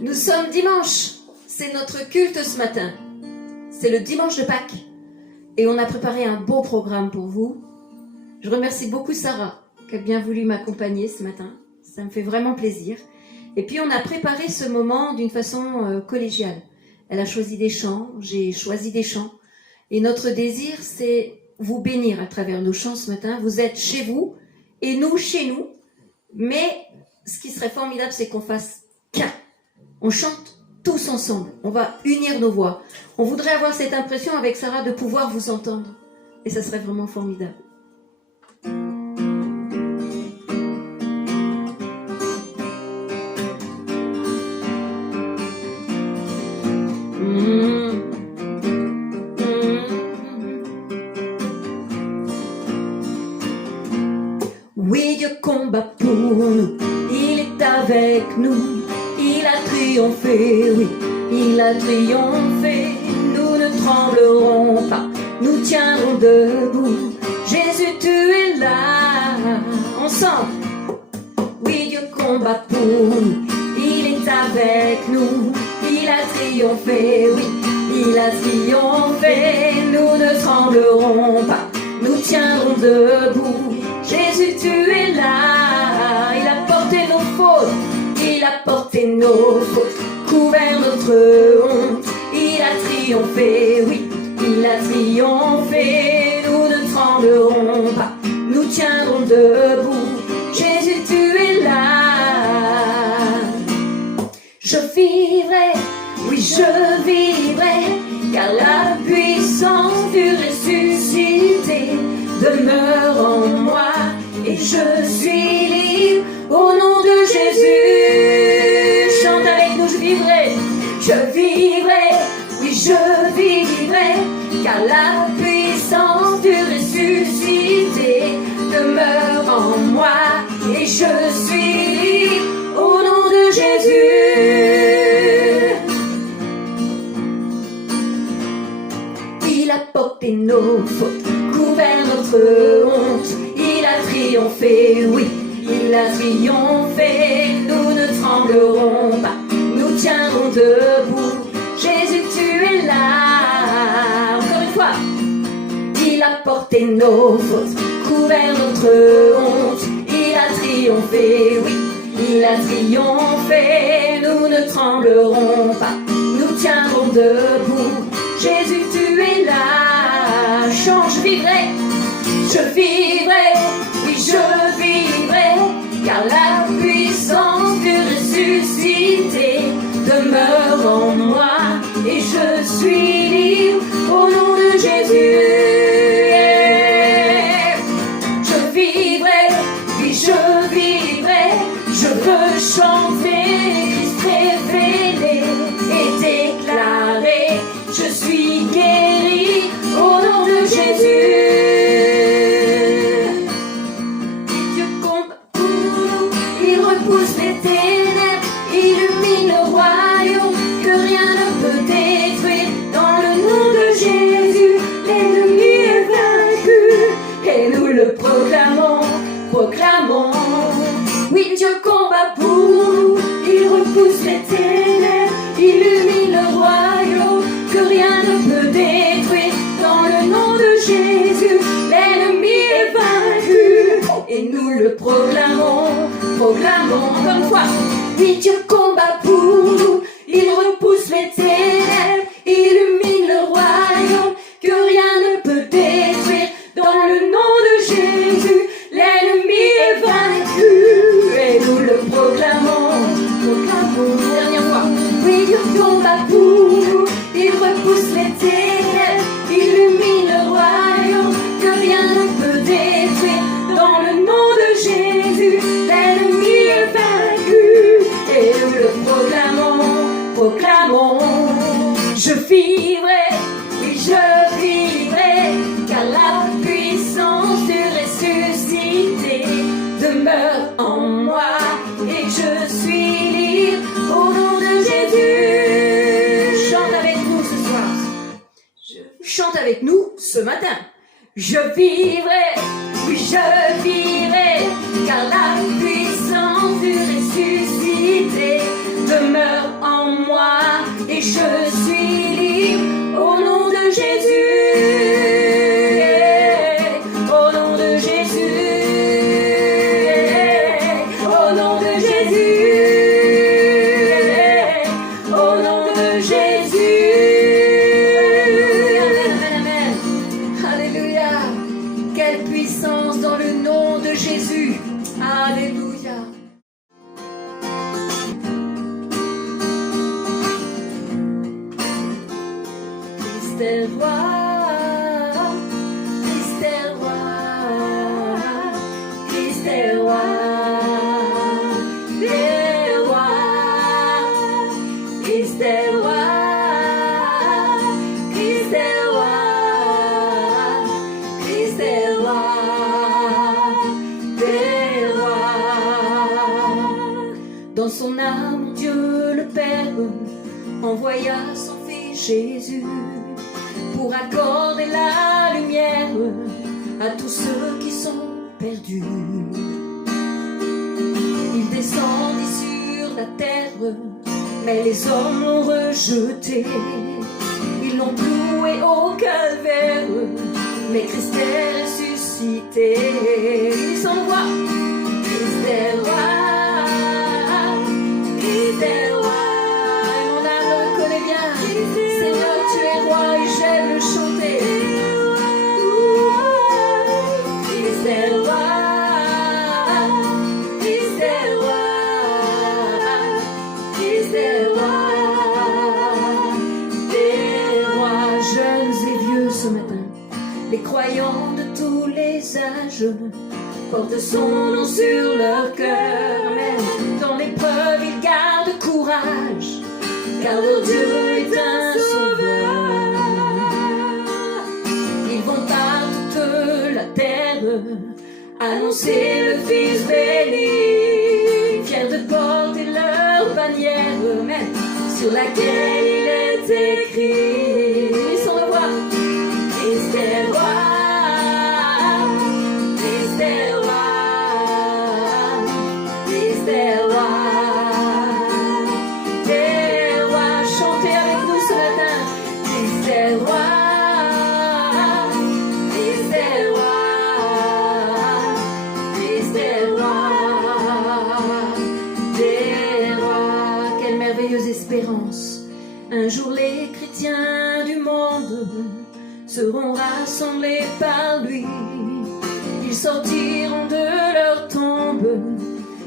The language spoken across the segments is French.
Nous sommes dimanche, c'est notre culte ce matin. C'est le dimanche de Pâques. Et on a préparé un beau programme pour vous. Je remercie beaucoup Sarah qui a bien voulu m'accompagner ce matin. Ça me fait vraiment plaisir. Et puis on a préparé ce moment d'une façon collégiale. Elle a choisi des chants, j'ai choisi des chants. Et notre désir, c'est vous bénir à travers nos chants ce matin. Vous êtes chez vous et nous chez nous. Mais ce qui serait formidable, c'est qu'on fasse qu'un. On chante tous ensemble. On va unir nos voix. On voudrait avoir cette impression avec Sarah de pouvoir vous entendre. Et ça serait vraiment formidable. Oui, Dieu combat pour nous, il est avec nous, il a triomphé, oui, il a triomphé, nous ne tremblerons pas, nous tiendrons debout, Jésus tu es là, ensemble, oui, Dieu combat pour nous, il est avec nous, il a triomphé, oui, il a triomphé, nous ne tremblerons pas, nous tiendrons debout. Jésus, tu es là, il a porté nos fautes, il a porté nos fautes, couvert notre honte, il a triomphé, oui, il a triomphé, nous ne tremblerons pas, nous tiendrons debout, Jésus, tu es là. Je vivrai, oui, je vivrai, car la puissance du ressuscité demeure en moi et je suis libre au nom de Jésus. Chante avec nous, je vivrai, oui je vivrai, car la puissance du ressuscité demeure en moi et je suis libre au nom de Jésus. Il a porté nos fautes, couvert notre honte, il a triomphé, oui, il a triomphé, nous ne tremblerons pas, nous tiendrons debout, Jésus tu es là, encore une fois, il a porté nos fautes, couvert notre honte, il a triomphé, oui, il a triomphé, nous ne tremblerons pas, nous tiendrons debout, Jésus tu es là, chante, je vivrai, oui je vivrai, car la puissance du ressuscité demeure en moi et je suis libre au nom de Jésus. Je vivrai, oui je vivrai, je veux chanter, Christ révélé et déclaré, je suis guéri au nom de Jésus. Dieu combat pour nous, il repousse les ténèbres, illumine le royaume que rien ne peut détruire. Dans le nom de Jésus, l'ennemi est vaincu et nous le proclamons. Oui, Dieu combat pour nous, il repousse les ténèbres, illumine le royaume que rien ne peut détruire. Dans le nom de Jésus, l'ennemi est vaincu et nous le proclamons. Encore une fois, oui, Dieu combat pour nous, il repousse les ténèbres, illumine le royaume que rien ne peut détruire. Dans le nom de Jésus, l'ennemi est vaincu et nous le proclamons. Dernière fois, oui, Dieu combat pour nous, il repousse les ténèbres, illumine le royaume que rien ne peut détruire. Dans le nom de Jésus, l'ennemi est vaincu et nous le proclamons. Je vivrai, oui je vivrai, car la puissance du ressuscité demeure en moi et je suis libre au nom de Jésus. Chante avec nous ce soir. Chante avec nous ce matin. Je vivrai, oui je vivrai, car la puissance du ressuscité demeure je suis libre au nom de Jésus. Au nom de Jésus. Au nom de Jésus. Au nom de Jésus. Amen, amen, amen. Alléluia. Quelle puissance dans le nom de Jésus. Alléluia. Christ est roi, Christ est roi, Christ est roi, est roi, Christ est roi, Christ est roi, Christ est roi, est roi. Dans son âme, Dieu le Père envoya son Fils Jésus pour accorder la lumière à tous ceux qui sont perdus. Il descendit sur la terre, mais les hommes l'ont rejeté. Ils l'ont cloué au calvaire, mais Christ est ressuscité. Ils sont rois, Christ est roi, Christ est roi. Et mon âme le connaît bien. Seigneur, tu es roi et j'aime le chanter. Christ est roi, Christ est roi, Christ est roi, des rois jeunes et vieux ce matin. Les croyants de tous les âges portent son nom sur leur cœur. Amen. Dans l'épreuve, ils gardent courage, car leur Dieu est un sauveur. Ils vont par toute la terre annoncer le Fils béni, fiers de porter leur bannière, amen, sur laquelle il est écrit. Ils sont le roi, Christ est roi, Christ est roi, Christ est roi. Des rois, chantez avec nous ce matin. Christ est roi, Christ est roi, Christ est roi, des rois. Quelle merveilleuse espérance. Un jour les chrétiens du monde seront rassemblés par lui. Ils sortiront de leur tombe,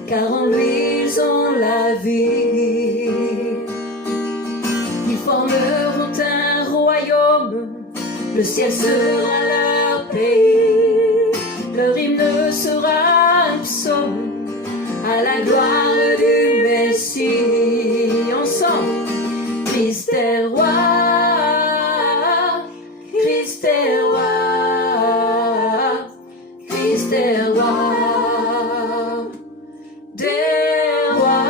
car en lui ils ont la vie. Ils formeront un royaume, le ciel sera leur pays. Leur hymne sera un psaume à la gloire du Messie. Ensemble, Christ est roi, Christ est roi, Christ est roi, des rois.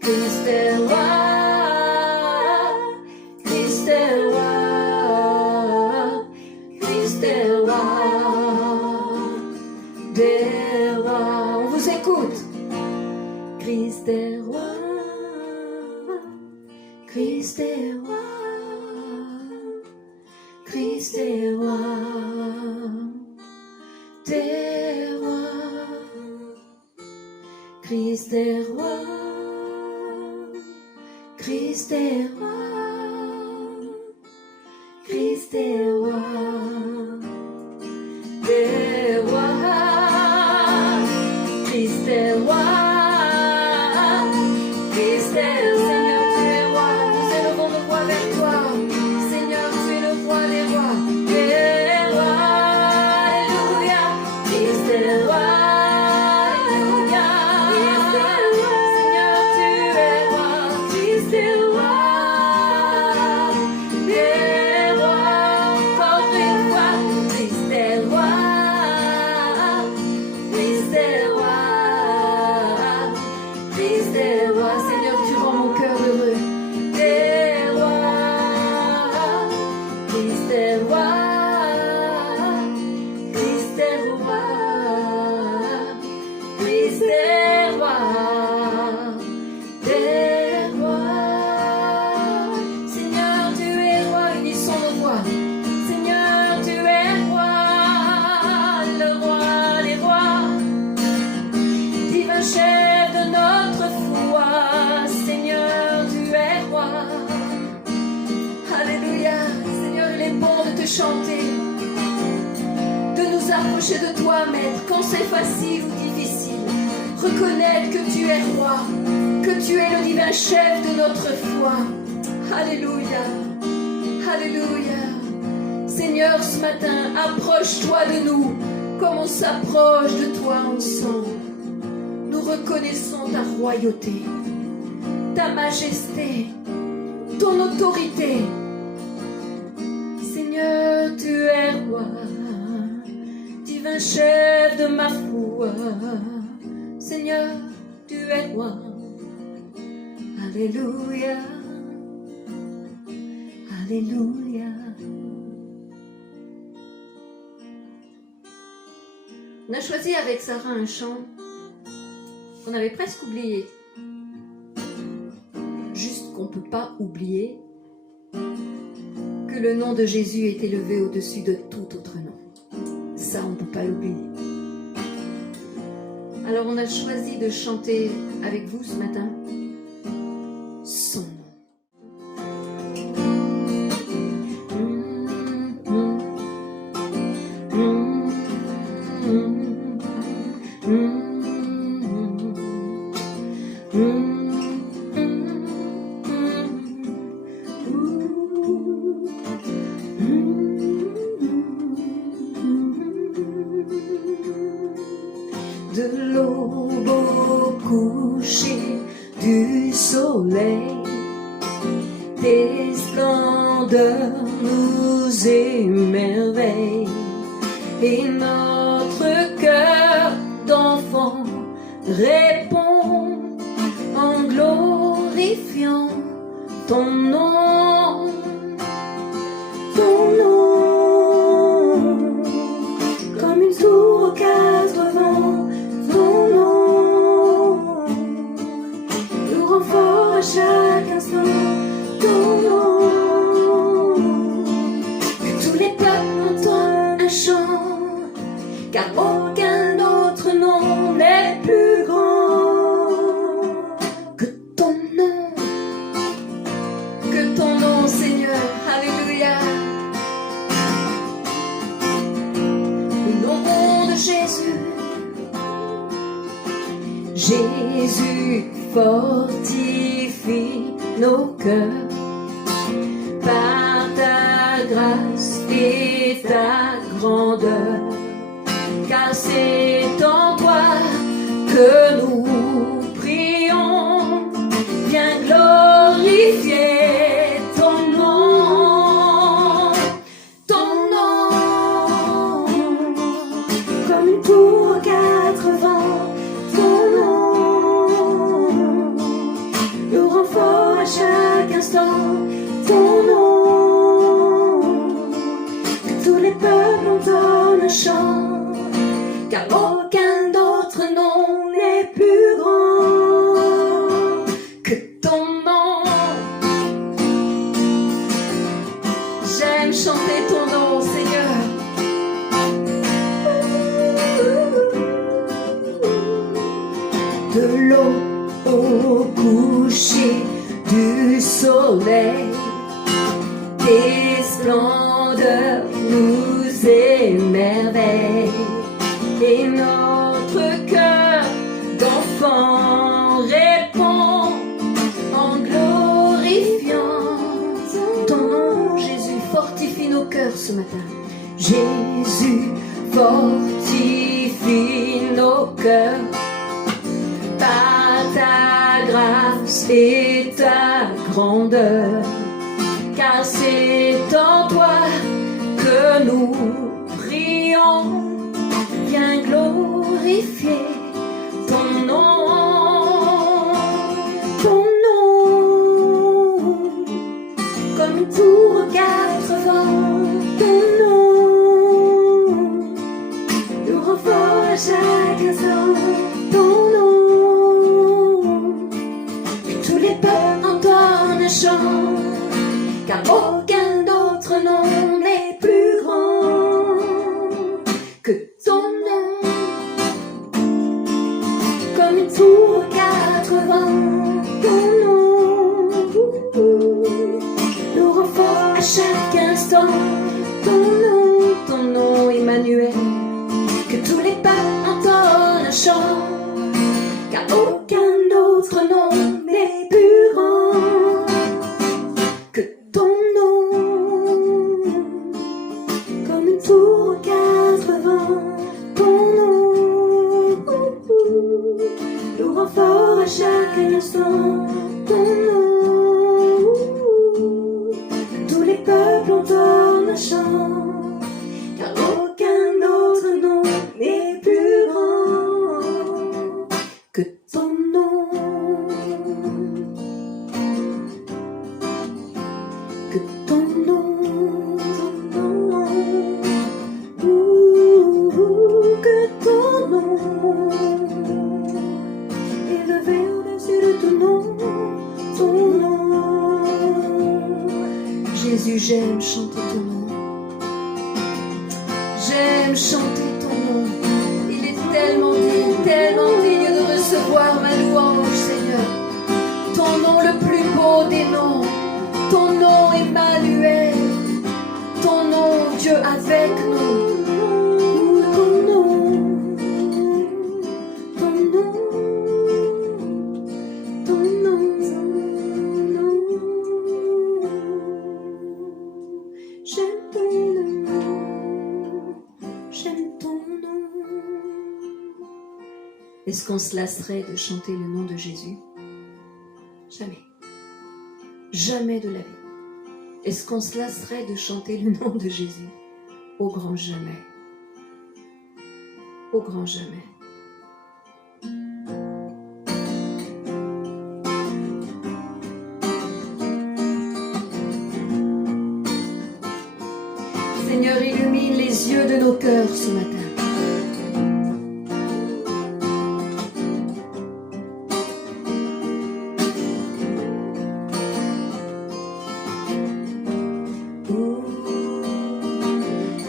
Christ est roi, Christ est roi, Christ est roi, des rois. On vous écoute. Christ est roi, Christ est roi, Christ est roi, des rois. Christ est roi, Christ est roi, Christ est roi, des rois. Christ est roi, Christ est roi. Seigneur, tu es roi, nous élevons nos voix vers toi. Seigneur, tu es le roi des rois, des rois. Alléluia. Christ est roi, alléluia. Seigneur, tu es roi, Christ est roi. s'approcher de toi, Maître, quand c'est facile ou difficile. Reconnaître que tu es roi, que tu es le divin chef de notre foi. Alléluia, alléluia. Seigneur, ce matin, approche-toi de nous comme on s'approche de toi ensemble. Nous reconnaissons ta royauté, ta majesté, ton autorité. Seigneur, tu es roi, divin chef de ma foi. Seigneur, tu es roi. Alléluia, alléluia. On a choisi avec Sarah un chant qu'on avait presque oublié. Juste qu'on ne peut pas oublier que le nom de Jésus est élevé au-dessus de tout autre nom. Ça, on ne peut pas l'oublier. Alors on a choisi de chanter avec vous ce matin son nom. De l'aube au coucher du soleil, tes splendeurs nous émerveillent, et notre cœur d'enfant répond en glorifiant ton nom, ton nom, comme une tour aux quatre vents. Ton nom nous rend fort à chaque instant. Ton nom, que tous les peuples entendent un chant, car aucun autre nom n'est plus grand que ton nom. Que ton nom, Seigneur, alléluia. Le nom de Jésus. Jésus fortifie nos cœurs par ta grâce et ta grandeur, car c'est en toi que nous prions. Viens glorifier ton nom, comme une tour aux quatre vents. Fort à chaque instant, ton nom, que tous les peuples entendent un chant, car aucun autre nom n'est plus grand que ton nom. J'aime chanter ton nom, Seigneur. De l'eau au coucher du soleil, tes splendeurs nous émerveillent, et notre cœur d'enfant répond en glorifiant ton nom. Jésus, fortifie nos cœurs ce matin. Jésus, fortifie nos cœurs par ta grâce et ta grandeur, car c'est en toi que nous prions. Viens glorifier ton nom, comme une tour aux quatre vents. Ton nom nous rend fort à chaque instant. Ton nom, que tous les peuples entendent un chant, car aucun autre nom n'est plus grand que ton nom. Comme une tour aux quatre vents, ton nom nous rend fort à chaque instant. Ton nom, Emmanuel, chant ton nom. Tous les peuples entonnent un chant, car aucun autre nom n'est plus grand que ton nom. Que ton nom. Que ton nom, élevé au-dessus de ton nom. Jésus, j'aime chanter ton nom. J'aime chanter ton nom. Il est tellement digne de recevoir ma louange, Seigneur. Ton nom le plus beau des noms. Ton nom Emmanuel. Ton nom Dieu avec nous. Est-ce qu'on se lasserait de chanter le nom de Jésus? Jamais. Jamais de la vie. Est-ce qu'on se lasserait de chanter le nom de Jésus? Au grand jamais. Au grand jamais. Seigneur, illumine les yeux de nos cœurs ce matin.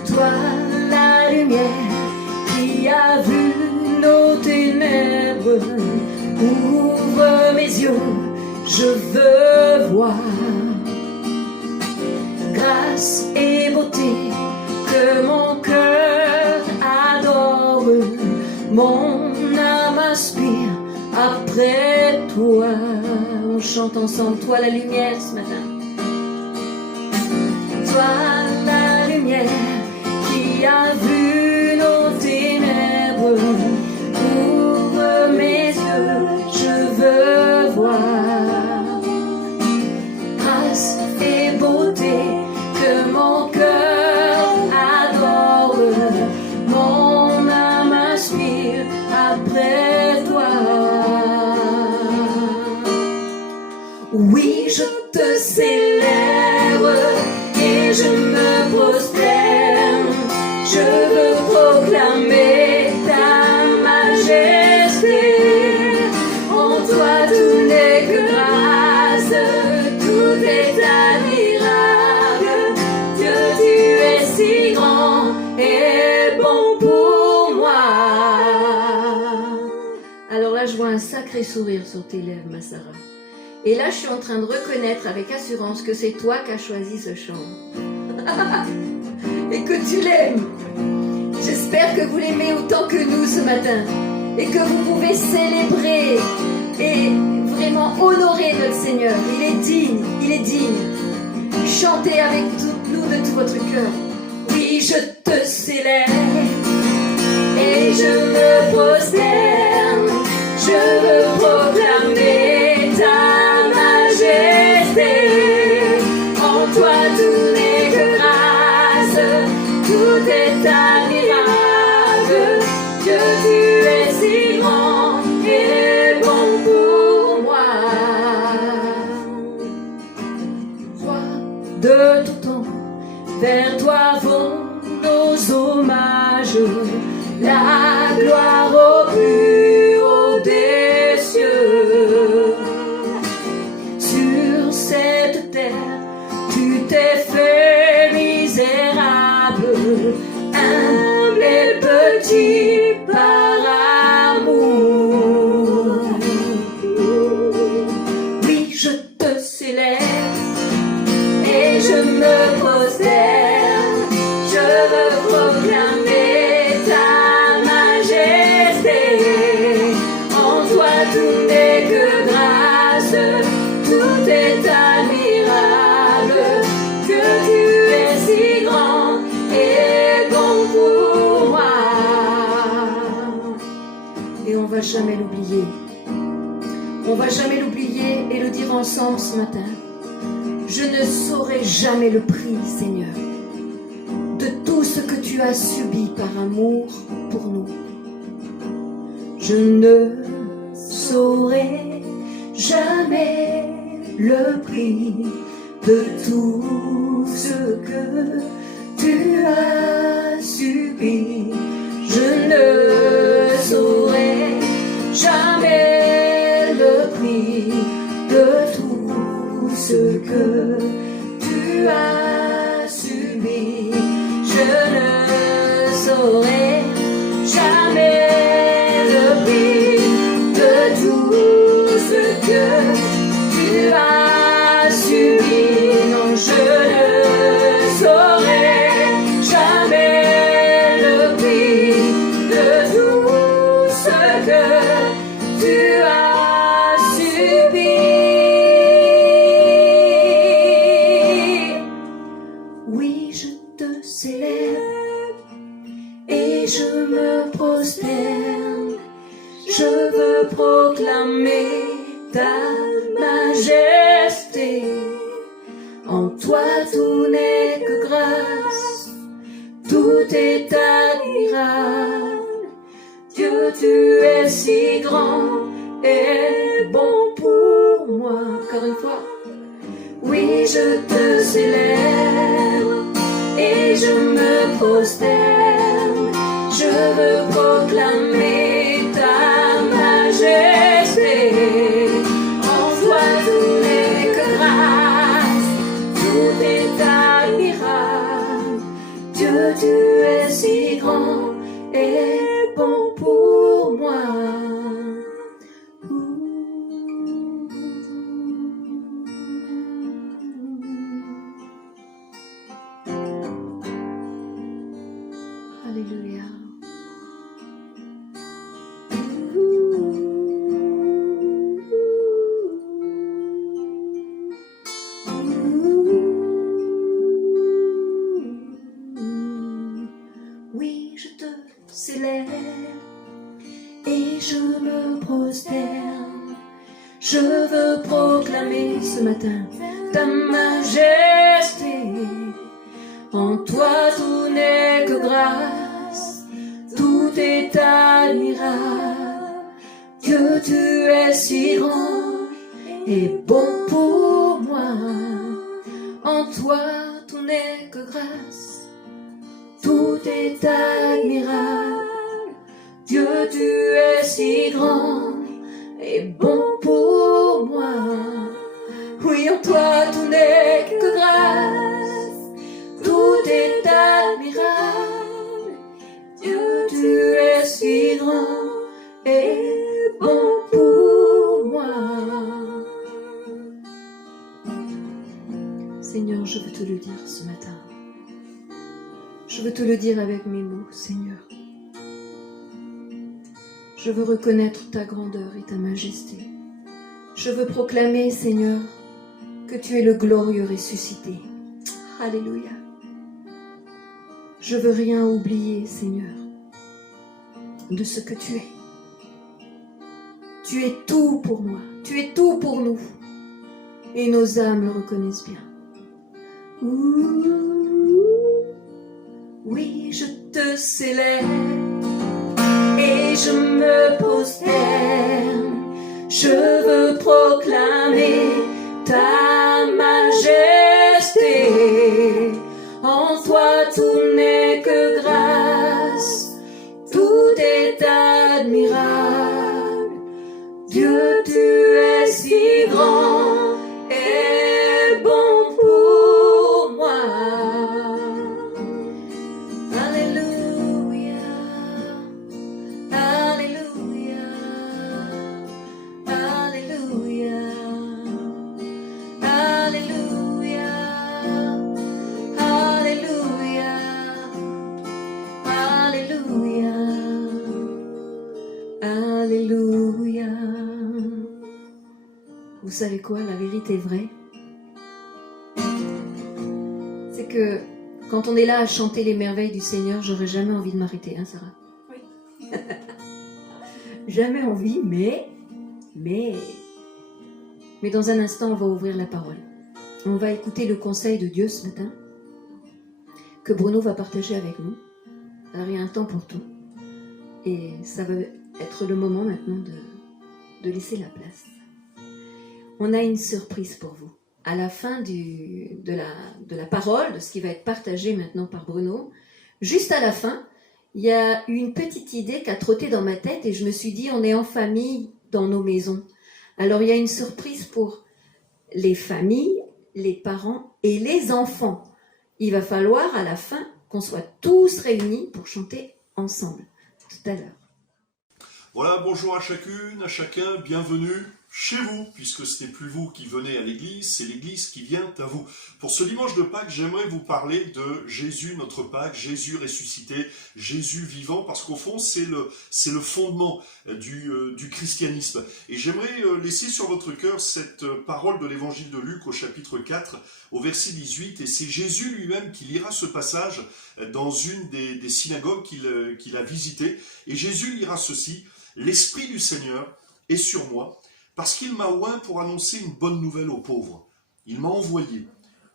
Toi, la lumière qui a vu nos ténèbres, ouvre mes yeux, je veux voir grâce et beauté que mon cœur adore, mon âme aspire après toi. On chante ensemble, toi la lumière ce matin. Toi la lumière qui a vu nos ténèbres, ouvre mes yeux, je veux voir grâce et beauté que mon cœur adore, mon âme aspire après toi. Oui, je te célèbre et je me prosterne, je veux proclamer ta majesté. En toi tout n'est que grâce, tout est admirable. Dieu, tu es si grand et bon pour moi. Alors là, je vois un sacré sourire sur tes lèvres, ma Sarah. Et là, je suis en train de reconnaître avec assurance que c'est toi qui as choisi ce chant. Et que tu l'aimes. J'espère que vous l'aimez autant que nous ce matin. Et que vous pouvez célébrer et vraiment honorer notre Seigneur. Il est digne, il est digne. Chantez avec nous de tout votre cœur. Oui, je te célèbre et je me prosterne. Je veux proclamer ta majesté. En toi tout n'est que grâce, tout est admirable. Dieu, tu es si grand et bon pour moi. Roi de tout temps, vers toi vont nos hommages, la gloire au plus haut des cieux. Sur cette terre, tu t'es fait misérable, humble et petit par amour. Oui, je te célèbre et je me prosterne, je veux proclamer ta majesté. En toi tout n'est que grâce, tout est admirable. Que tu es si grand et bon pour moi. Et on va jamais l'oublier. On va jamais l'oublier dire ensemble ce matin, je ne saurai jamais le prix, Seigneur, de tout ce que tu as subi par amour pour nous. Je ne saurai jamais le prix de tout ce que tu as subi. Je ne saurai jamais le prix de tout ce que tu as subi. Je ne saurai jamais le prix de tout ce que tu as subi. Non, je ne saurai jamais le prix de tout ce que tu as subi. Oui, je te célèbre et je me prosterne. Je veux proclamer ta majesté. En toi tout n'est que grâce, tout est admirable. Dieu, tu es si grand et bon pour moi. Encore une fois. Oui, je te célèbre et je me prosterne. Je veux proclamer ta majesté. En toi tout n'est que grâce, tout est admirable. Dieu, tu es si grand et bon pour moi. Alléluia. Oui, je te célèbre et je me prosterne. Je veux proclamer ce matin ta majesté. En toi tout n'est que grâce, tout est admirable. Dieu, tu es si grand et bon pour moi. En toi tout n'est que grâce, tout est admirable. Dieu, tu es si grand et bon pour moi. Oui, en toi tout n'est que grâce, tout est admirable. Dieu, tu es si grand et bon pour moi. Seigneur, je veux te le dire ce matin. Je veux te le dire avec mes mots, Seigneur. Je veux reconnaître ta grandeur et ta majesté. Je veux proclamer, Seigneur, que tu es le glorieux ressuscité. Alléluia. Je veux rien oublier, Seigneur, de ce que tu es. Tu es tout pour moi. Tu es tout pour nous. Et nos âmes le reconnaissent bien. Oui, je te célèbre et je me prosterne. Je veux proclamer ta majesté. En toi tout n'est que grâce, tout est admirable. Dieu, tu es si grand et bon pour moi. Alléluia, alléluia, alléluia, alléluia, alléluia, alléluia, alléluia. Vous savez quoi, la vérité est vraie. C'est que quand on est là à chanter les merveilles du Seigneur, j'aurais jamais envie de m'arrêter, hein Sarah? Oui. Jamais envie, mais Mais dans un instant, on va ouvrir la parole. On va écouter le conseil de Dieu ce matin, que Bruno va partager avec nous. Alors il y a un temps pour tout. Et ça va être le moment maintenant de laisser la place. On a une surprise pour vous. À la fin de la parole, de ce qui va être partagé maintenant par Bruno, juste à la fin, il y a une petite idée qui a trotté dans ma tête et je me suis dit, on est en famille dans nos maisons. Alors il y a une surprise pour les familles, les parents et les enfants. Il va falloir à la fin qu'on soit tous réunis pour chanter ensemble. Tout à l'heure. Voilà, bonjour à chacune, à chacun, bienvenue chez vous, puisque ce n'est plus vous qui venez à l'église, c'est l'église qui vient à vous. Pour ce dimanche de Pâques, j'aimerais vous parler de Jésus, notre Pâques, Jésus ressuscité, Jésus vivant, parce qu'au fond, c'est le fondement du christianisme. Et j'aimerais laisser sur votre cœur cette parole de l'évangile de Luc au chapitre 4, au verset 18, et c'est Jésus lui-même qui lira ce passage dans une des synagogues qu'il a visitées. Et Jésus lira ceci: « L'Esprit du Seigneur est sur moi, parce qu'il m'a oint pour annoncer une bonne nouvelle aux pauvres. Il m'a envoyé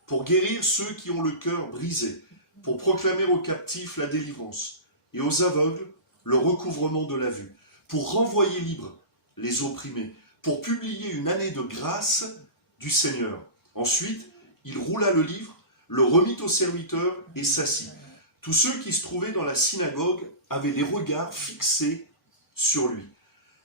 pour guérir ceux qui ont le cœur brisé, pour proclamer aux captifs la délivrance, et aux aveugles le recouvrement de la vue, pour renvoyer libres les opprimés, pour publier une année de grâce du Seigneur. » Ensuite, il roula le livre, le remit aux serviteurs et s'assit. Tous ceux qui se trouvaient dans la synagogue avaient les regards fixés sur lui.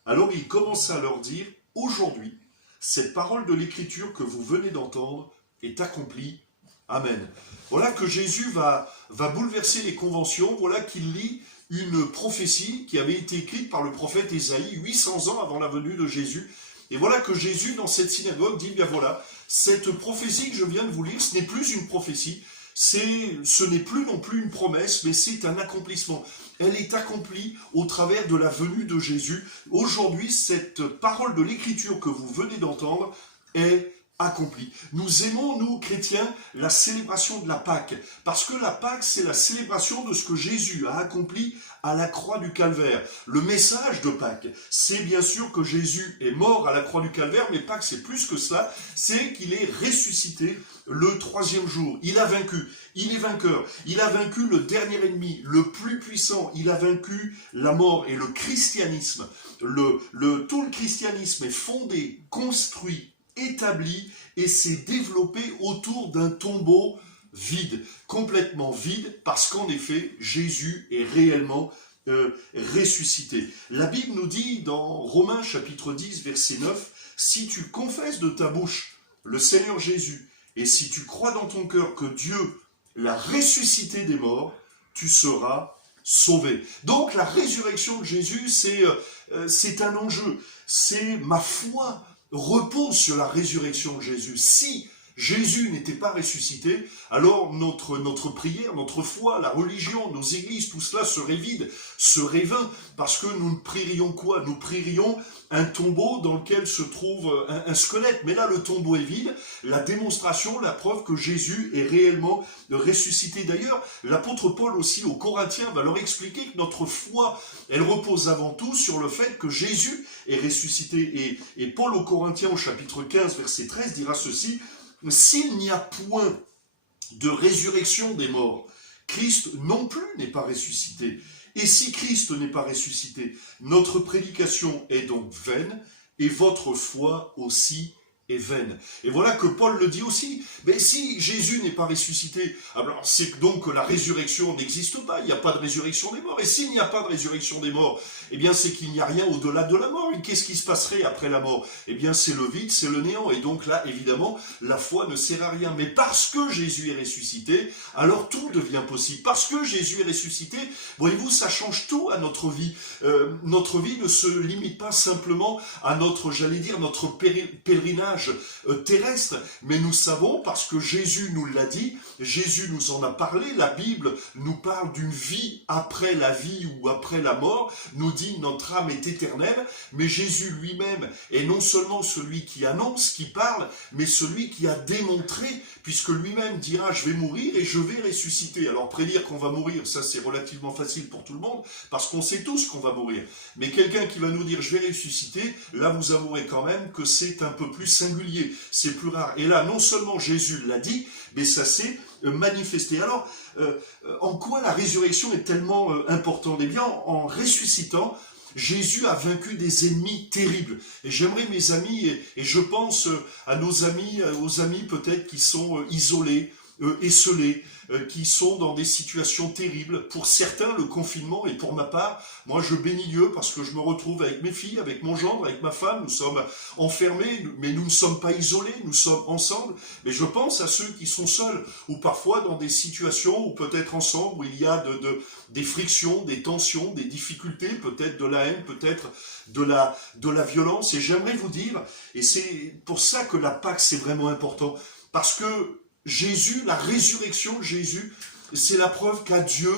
Alors il commença à leur dire: « Aujourd'hui, cette parole de l'Écriture que vous venez d'entendre est accomplie. Amen. » Voilà que Jésus va bouleverser les conventions. Voilà qu'il lit une prophétie qui avait été écrite par le prophète Ésaïe 800 ans avant la venue de Jésus. Et voilà que Jésus, dans cette synagogue, dit: « Bien voilà, cette prophétie que je viens de vous lire, ce n'est plus une prophétie, ce n'est plus non plus une promesse, mais c'est un accomplissement. Elle est accomplie au travers de la venue de Jésus. Aujourd'hui, cette parole de l'Écriture que vous venez d'entendre est accomplie. » Nous aimons, nous, chrétiens, la célébration de la Pâque, parce que la Pâque, c'est la célébration de ce que Jésus a accompli à la croix du Calvaire. Le message de Pâques, c'est bien sûr que Jésus est mort à la croix du Calvaire, mais Pâques, c'est plus que cela, c'est qu'il est ressuscité le troisième jour. Il a vaincu, il est vainqueur, il a vaincu le dernier ennemi, le plus puissant, il a vaincu la mort. Et le christianisme, tout le christianisme est fondé, construit, établi et s'est développé autour d'un tombeau vide, complètement vide, parce qu'en effet, Jésus est réellement ressuscité. La Bible nous dit dans Romains chapitre 10, verset 9, « Si tu confesses de ta bouche le Seigneur Jésus, et si tu crois dans ton cœur que Dieu l'a ressuscité des morts, tu seras sauvé. » Donc la résurrection de Jésus, c'est un enjeu. C'est ma foi repose sur la résurrection de Jésus. Si Jésus n'était pas ressuscité, alors notre prière, notre foi, la religion, nos églises, tout cela serait vide, serait vain, parce que nous ne prierions quoi? Nous prierions un tombeau dans lequel se trouve un squelette. Mais là, le tombeau est vide, la démonstration, la preuve que Jésus est réellement ressuscité. D'ailleurs, l'apôtre Paul aussi aux Corinthiens va leur expliquer que notre foi, elle repose avant tout sur le fait que Jésus est ressuscité. Et Paul aux Corinthiens au chapitre 15, verset 13 dira ceci: « S'il n'y a point de résurrection des morts, Christ non plus n'est pas ressuscité. Et si Christ n'est pas ressuscité, notre prédication est donc vaine, et votre foi aussi est vaine. » Et voilà que Paul le dit aussi. Mais si Jésus n'est pas ressuscité, alors c'est donc que la résurrection n'existe pas, il n'y a pas de résurrection des morts. Et s'il n'y a pas de résurrection des morts, eh bien c'est qu'il n'y a rien au-delà de la mort. Et qu'est-ce qui se passerait après la mort? Eh bien c'est le vide, c'est le néant. Et donc là, évidemment, la foi ne sert à rien. Mais parce que Jésus est ressuscité, alors tout devient possible. Parce que Jésus est ressuscité, voyez-vous, ça change tout à notre vie. Notre vie ne se limite pas simplement à notre, j'allais dire, notre pèlerinage terrestre, mais nous savons, parce que Jésus nous l'a dit, Jésus nous en a parlé, la Bible nous parle d'une vie après la vie ou après la mort, nous dit notre âme est éternelle, mais Jésus lui-même est non seulement celui qui annonce, qui parle, mais celui qui a démontré, puisque lui-même dira je vais mourir et je vais ressusciter. Alors prédire qu'on va mourir, ça c'est relativement facile pour tout le monde, parce qu'on sait tous qu'on va mourir. Mais quelqu'un qui va nous dire je vais ressusciter, là vous avouerez quand même que c'est un peu plus singulier, c'est plus rare. Et là, non seulement Jésus l'a dit, mais ça s'est manifesté. Alors, en quoi la résurrection est tellement importante? Eh bien, en ressuscitant, Jésus a vaincu des ennemis terribles. Et j'aimerais, mes amis, et je pense à nos amis, aux amis peut-être qui sont isolés, esselés, qui sont dans des situations terribles. Pour certains, le confinement, et pour ma part, moi je bénis Dieu parce que je me retrouve avec mes filles, avec mon gendre, avec ma femme, nous sommes enfermés, mais nous ne sommes pas isolés, nous sommes ensemble. Mais je pense à ceux qui sont seuls, ou parfois dans des situations, ou peut-être ensemble, où il y a des frictions, des tensions, des difficultés, peut-être de la haine, peut-être de la violence. Et j'aimerais vous dire, et c'est pour ça que la Pâque c'est vraiment important, parce que Jésus, la résurrection de Jésus, c'est la preuve qu'à Dieu,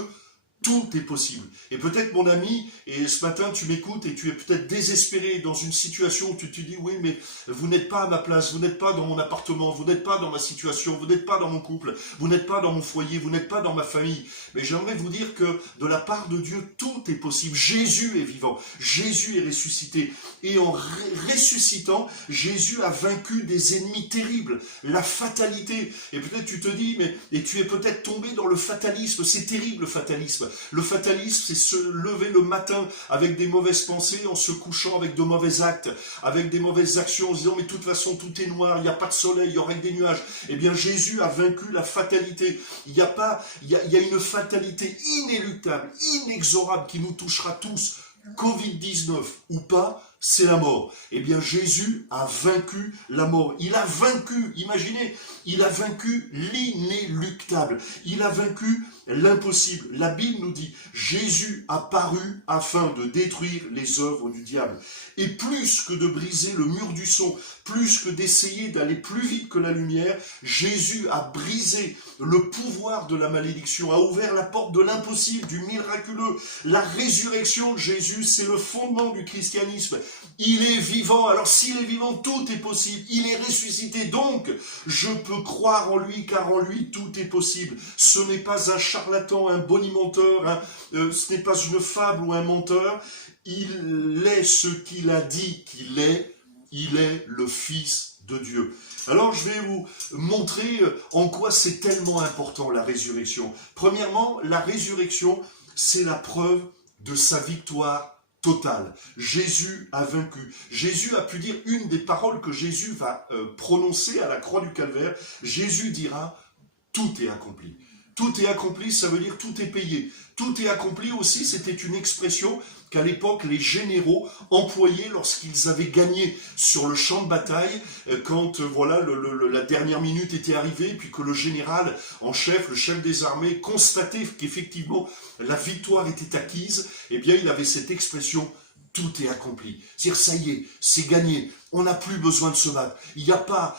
tout est possible. Et peut-être mon ami, et ce matin tu m'écoutes et tu es peut-être désespéré dans une situation où tu te dis oui mais vous n'êtes pas à ma place, vous n'êtes pas dans mon appartement, vous n'êtes pas dans ma situation, vous n'êtes pas dans mon couple, vous n'êtes pas dans mon foyer, vous n'êtes pas dans ma famille. Mais j'aimerais vous dire que de la part de Dieu, tout est possible. Jésus est vivant, Jésus est ressuscité. Et en ressuscitant, Jésus a vaincu des ennemis terribles, la fatalité. Et peut-être tu te dis, et tu es peut-être tombé dans le fatalisme, c'est terrible le fatalisme. Le fatalisme, c'est se lever le matin avec des mauvaises pensées, en se couchant avec de mauvais actes, avec des mauvaises actions, en se disant mais de toute façon tout est noir, il n'y a pas de soleil, il y aurait que des nuages. Eh bien Jésus a vaincu la fatalité. Il y a une fatalité inéluctable, inexorable qui nous touchera tous, Covid-19 ou pas, c'est la mort. Eh bien, Jésus a vaincu la mort. Il a vaincu, imaginez, il a vaincu l'inéluctable. Il a vaincu l'impossible. La Bible nous dit, Jésus a paru afin de détruire les œuvres du diable. Et plus que de briser le mur du son, plus que d'essayer d'aller plus vite que la lumière, Jésus a brisé le pouvoir de la malédiction, a ouvert la porte de l'impossible, du miraculeux. La résurrection de Jésus, c'est le fondement du christianisme. Il est vivant, alors s'il est vivant, tout est possible. Il est ressuscité, donc je peux croire en lui, car en lui tout est possible. Ce n'est pas un charlatan, un bonimenteur, ce n'est pas une fable ou un menteur. Il est ce qu'il a dit qu'il est. Il est le Fils de Dieu. Alors je vais vous montrer en quoi c'est tellement important la résurrection. Premièrement, la résurrection, c'est la preuve de sa victoire totale. Jésus a vaincu. Jésus a pu dire une des paroles que Jésus va prononcer à la croix du Calvaire. Jésus dira « Tout est accompli ». Tout est accompli, ça veut dire tout est payé. Tout est accompli aussi, c'était une expression qu'à l'époque les généraux employaient lorsqu'ils avaient gagné sur le champ de bataille, quand voilà la dernière minute était arrivée, puis que le général en chef, le chef des armées, constatait qu'effectivement la victoire était acquise, eh bien il avait cette expression « tout est accompli ». C'est-à-dire ça y est, c'est gagné. On n'a plus besoin de se battre. Il n'y a pas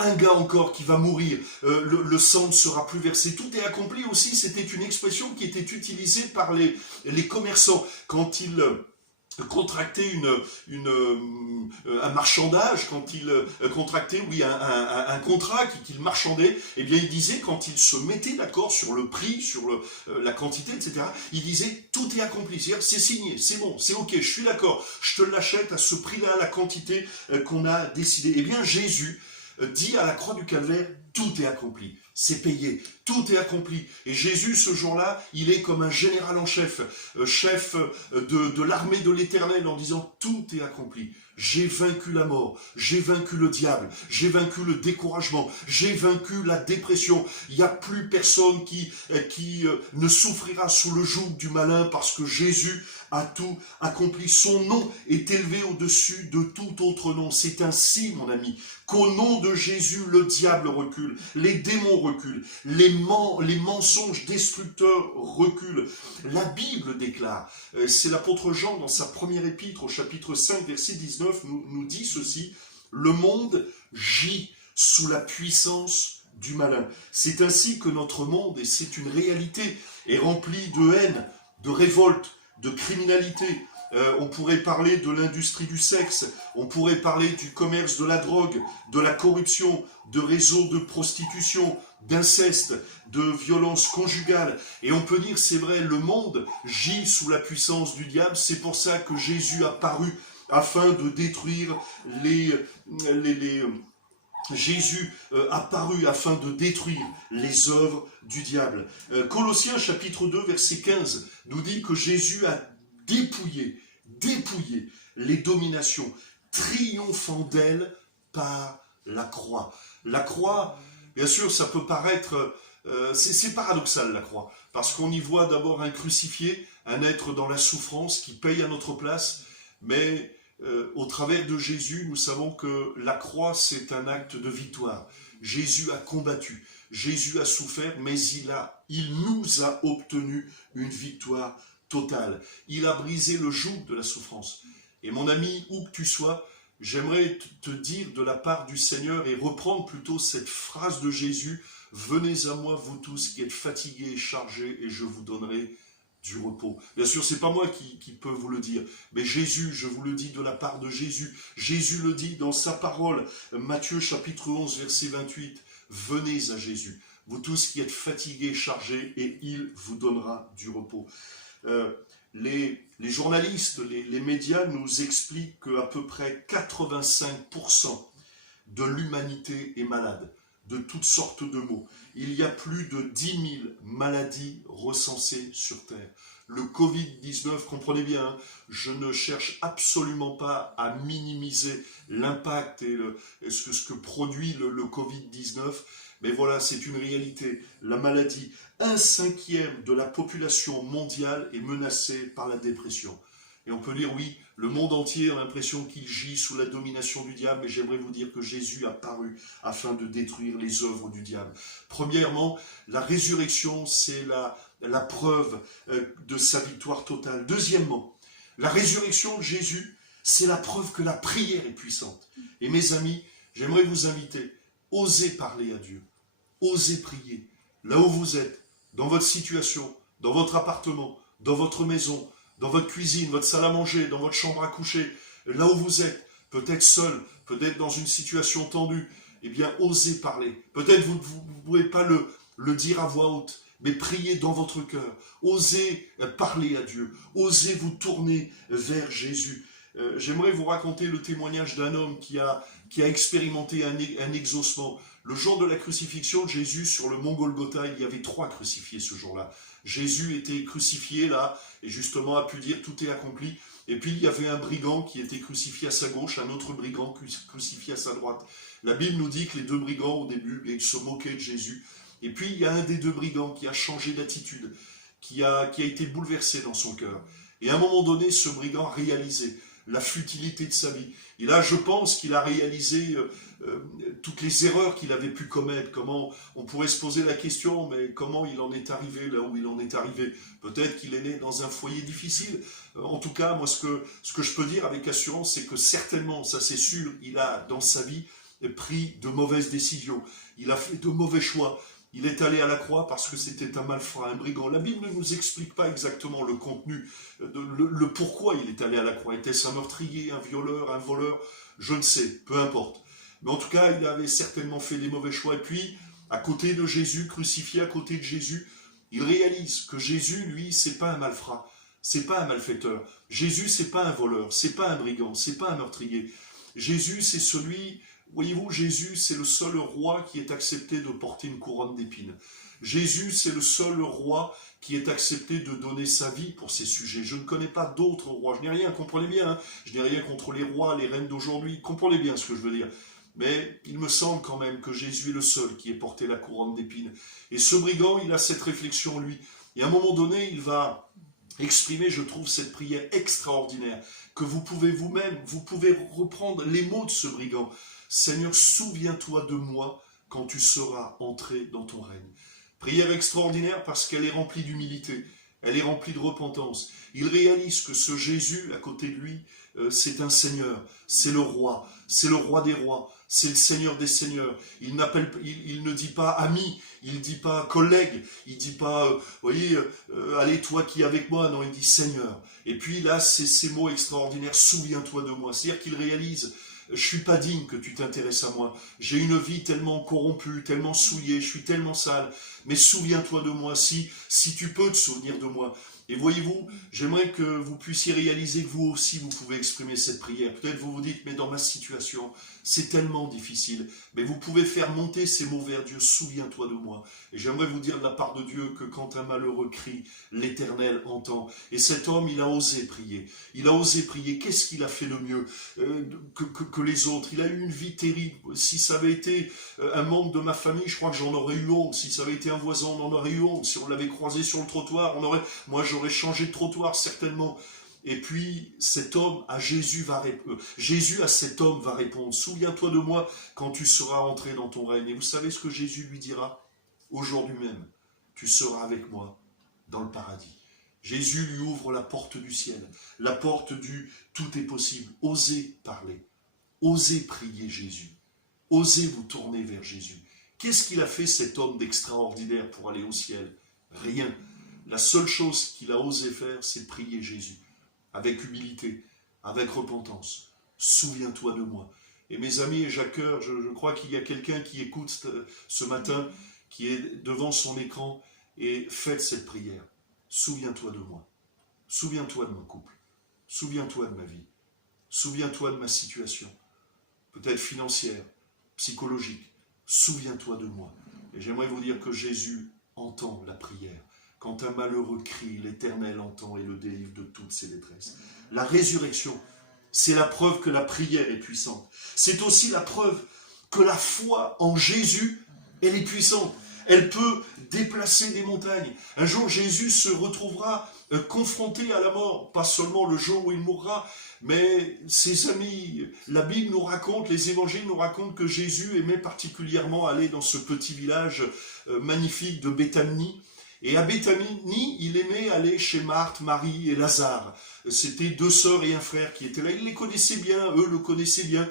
un gars encore qui va mourir. Le sang ne sera plus versé. Tout est accompli aussi. C'était une expression qui était utilisée par les commerçants quand ils contractaient un marchandage, quand ils contractaient un contrat qu'ils marchandaient, eh bien ils disaient, quand ils se mettaient d'accord sur le prix, sur la quantité, etc., ils disaient tout est accompli, c'est-à-dire c'est signé, c'est bon, c'est ok, je suis d'accord, je te l'achète à ce prix-là, la quantité qu'on a décidé. Eh bien Jésus dit à la croix du Calvaire, tout est accompli, c'est payé, tout est accompli. Et Jésus, ce jour-là, il est comme un général en chef, chef de l'armée de l'Éternel, en disant, tout est accompli. J'ai vaincu la mort, j'ai vaincu le diable, j'ai vaincu le découragement, j'ai vaincu la dépression. Il n'y a plus personne qui ne souffrira sous le joug du malin parce que Jésus a tout accompli. Son nom est élevé au-dessus de tout autre nom. C'est ainsi, mon ami, qu'au nom de Jésus, le diable recule, les démons reculent, les mensonges destructeurs reculent. La Bible déclare, c'est l'apôtre Jean dans sa première épître au chapitre 5, verset 19, nous dit ceci, « Le monde gît sous la puissance du malin ». C'est ainsi que notre monde, et c'est une réalité, est rempli de haine, de révolte, de criminalité. On pourrait parler de l'industrie du sexe, on pourrait parler du commerce de la drogue, de la corruption, de réseaux de prostitution, d'inceste, de violence conjugale. Et on peut dire, c'est vrai, le monde gît sous la puissance du diable. C'est pour ça que Jésus a paru afin de détruire Jésus apparut afin de détruire les œuvres du diable. Colossiens chapitre 2 verset 15 nous dit que Jésus a dépouillé les dominations, triomphant d'elles par la croix. La croix, bien sûr, ça peut paraître... c'est paradoxal la croix, parce qu'on y voit d'abord un crucifié, un être dans la souffrance qui paye à notre place, mais au travers de Jésus, nous savons que la croix, c'est un acte de victoire. Jésus a combattu, Jésus a souffert, mais il nous a obtenu une victoire totale. Il a brisé le joug de la souffrance. Et mon ami, où que tu sois, j'aimerais te dire de la part du Seigneur et reprendre plutôt cette phrase de Jésus: « Venez à moi, vous tous qui êtes fatigués et chargés, et je vous donnerai du repos. » Bien sûr, c'est pas moi qui peux vous le dire, mais Jésus, je vous le dis de la part de Jésus. Jésus le dit dans sa parole, Matthieu chapitre 11, verset 28. « Venez à Jésus, vous tous qui êtes fatigués et chargés, et il vous donnera du repos. » Les journalistes, les médias nous expliquent qu'à peu près 85% de l'humanité est malade, de toutes sortes de maux. Il y a plus de 10 000 maladies recensées sur Terre. Le Covid-19, comprenez bien, hein, je ne cherche absolument pas à minimiser l'impact et ce que produit le Covid-19, mais voilà, c'est une réalité. La maladie, 1/5 de la population mondiale est menacée par la dépression. Et on peut dire, oui, le monde entier a l'impression qu'il gît sous la domination du diable, mais j'aimerais vous dire que Jésus a paru afin de détruire les œuvres du diable. Premièrement, la résurrection, c'est la preuve de sa victoire totale. Deuxièmement, la résurrection de Jésus, c'est la preuve que la prière est puissante. Et mes amis, j'aimerais vous inviter, osez parler à Dieu, osez prier, là où vous êtes, dans votre situation, dans votre appartement, dans votre maison, dans votre cuisine, votre salle à manger, dans votre chambre à coucher, là où vous êtes, peut-être seul, peut-être dans une situation tendue, eh bien, osez parler. Peut-être vous ne pouvez pas le dire à voix haute, mais priez dans votre cœur. Osez parler à Dieu. Osez vous tourner vers Jésus. J'aimerais vous raconter le témoignage d'un homme qui a expérimenté un exaucement. Le jour de la crucifixion de Jésus sur le mont Golgotha, il y avait 3 crucifiés ce jour-là. Jésus était crucifié là, et justement a pu dire tout est accompli. Et puis il y avait un brigand qui était crucifié à sa gauche, un autre brigand crucifié à sa droite. La Bible nous dit que les 2 brigands au début, ils se moquaient de Jésus. Et puis il y a un des 2 brigands qui a changé d'attitude, qui a été bouleversé dans son cœur. Et à un moment donné, ce brigand a réalisé la futilité de sa vie. Et là, je pense qu'il a réalisé toutes les erreurs qu'il avait pu commettre. Comment on pourrait se poser la question, mais comment il en est arrivé là où il en est arrivé? Peut-être qu'il est né dans un foyer difficile. En tout cas, moi, ce que je peux dire avec assurance, c'est que certainement, ça c'est sûr, il a dans sa vie pris de mauvaises décisions. Il a fait de mauvais choix. Il est allé à la croix parce que c'était un malfrat, un brigand. La Bible ne nous explique pas exactement le contenu, le pourquoi il est allé à la croix. Était-ce un meurtrier, un violeur, un voleur? Je ne sais, peu importe. Mais en tout cas, il avait certainement fait des mauvais choix. Et puis, à côté de Jésus, crucifié à côté de Jésus, il réalise que Jésus, lui, c'est pas un malfrat, c'est pas un malfaiteur. Jésus, c'est pas un voleur, c'est pas un brigand, c'est pas un meurtrier. Jésus, c'est celui... Voyez-vous, Jésus, c'est le seul roi qui est accepté de porter une couronne d'épines. Jésus, c'est le seul roi qui est accepté de donner sa vie pour ses sujets. Je ne connais pas d'autres rois. Je n'ai rien, comprenez bien, hein, je n'ai rien contre les rois, les reines d'aujourd'hui. Comprenez bien ce que je veux dire. Mais il me semble quand même que Jésus est le seul qui ait porté la couronne d'épines. Et ce brigand, il a cette réflexion en lui. Et à un moment donné, il va exprimer, je trouve, cette prière extraordinaire que vous pouvez vous-même, vous pouvez reprendre les mots de ce brigand. Seigneur, souviens-toi de moi quand tu seras entré dans ton règne. Prière extraordinaire parce qu'elle est remplie d'humilité, elle est remplie de repentance. Il réalise que ce Jésus à côté de lui, c'est un Seigneur, c'est le roi des rois, c'est le Seigneur des seigneurs. Il ne dit pas ami, il ne dit pas collègue, il ne dit pas, allez toi qui es avec moi, non, il dit Seigneur. Et puis là, c'est ces mots extraordinaires, souviens-toi de moi. C'est-à-dire qu'il réalise, je suis pas digne que tu t'intéresses à moi. J'ai une vie tellement corrompue, tellement souillée, je suis tellement sale. Mais souviens-toi de moi, si tu peux te souvenir de moi. Et voyez-vous, j'aimerais que vous puissiez réaliser que vous aussi, vous pouvez exprimer cette prière. Peut-être vous vous dites, mais dans ma situation, c'est tellement difficile. Mais vous pouvez faire monter ces mots vers Dieu, souviens-toi de moi. Et j'aimerais vous dire de la part de Dieu que quand un malheureux crie, l'Éternel entend. Et cet homme, il a osé prier. Il a osé prier. Qu'est-ce qu'il a fait de mieux que les autres? Il a eu une vie terrible. Si ça avait été un membre de ma famille, je crois que j'en aurais eu honte. Si ça avait été un voisin, on en aurait eu honte. Si on l'avait croisé sur le trottoir, j'aurais changé de trottoir certainement. Et puis cet homme à Jésus à cet homme va répondre, souviens-toi de moi quand tu seras entré dans ton règne. Et vous savez ce que Jésus lui dira? Aujourd'hui même, tu seras avec moi dans le paradis. Jésus lui ouvre la porte du ciel, la porte du tout est possible. Osez parler, osez prier Jésus, osez vous tourner vers Jésus. Qu'est-ce qu'il a fait cet homme d'extraordinaire pour aller au ciel? Rien. La seule chose qu'il a osé faire, c'est prier Jésus, avec humilité, avec repentance. Souviens-toi de moi. Et mes amis et Jacques, je crois qu'il y a quelqu'un qui écoute ce matin, qui est devant son écran, et faites cette prière. Souviens-toi de moi. Souviens-toi de mon couple. Souviens-toi de ma vie. Souviens-toi de ma situation, peut-être financière, psychologique. Souviens-toi de moi. Et j'aimerais vous dire que Jésus entend la prière. Quand un malheureux crie, l'Éternel entend et le délivre de toutes ses détresses. La résurrection, c'est la preuve que la prière est puissante. C'est aussi la preuve que la foi en Jésus, elle est puissante. Elle peut déplacer des montagnes. Un jour, Jésus se retrouvera confronté à la mort. Pas seulement le jour où il mourra, mais ses amis, la Bible nous raconte, les évangiles nous racontent que Jésus aimait particulièrement aller dans ce petit village magnifique de Béthanie. Et à Béthanie, il aimait aller chez Marthe, Marie et Lazare. C'était deux sœurs et un frère qui étaient là. Il les connaissait bien, eux le connaissaient bien.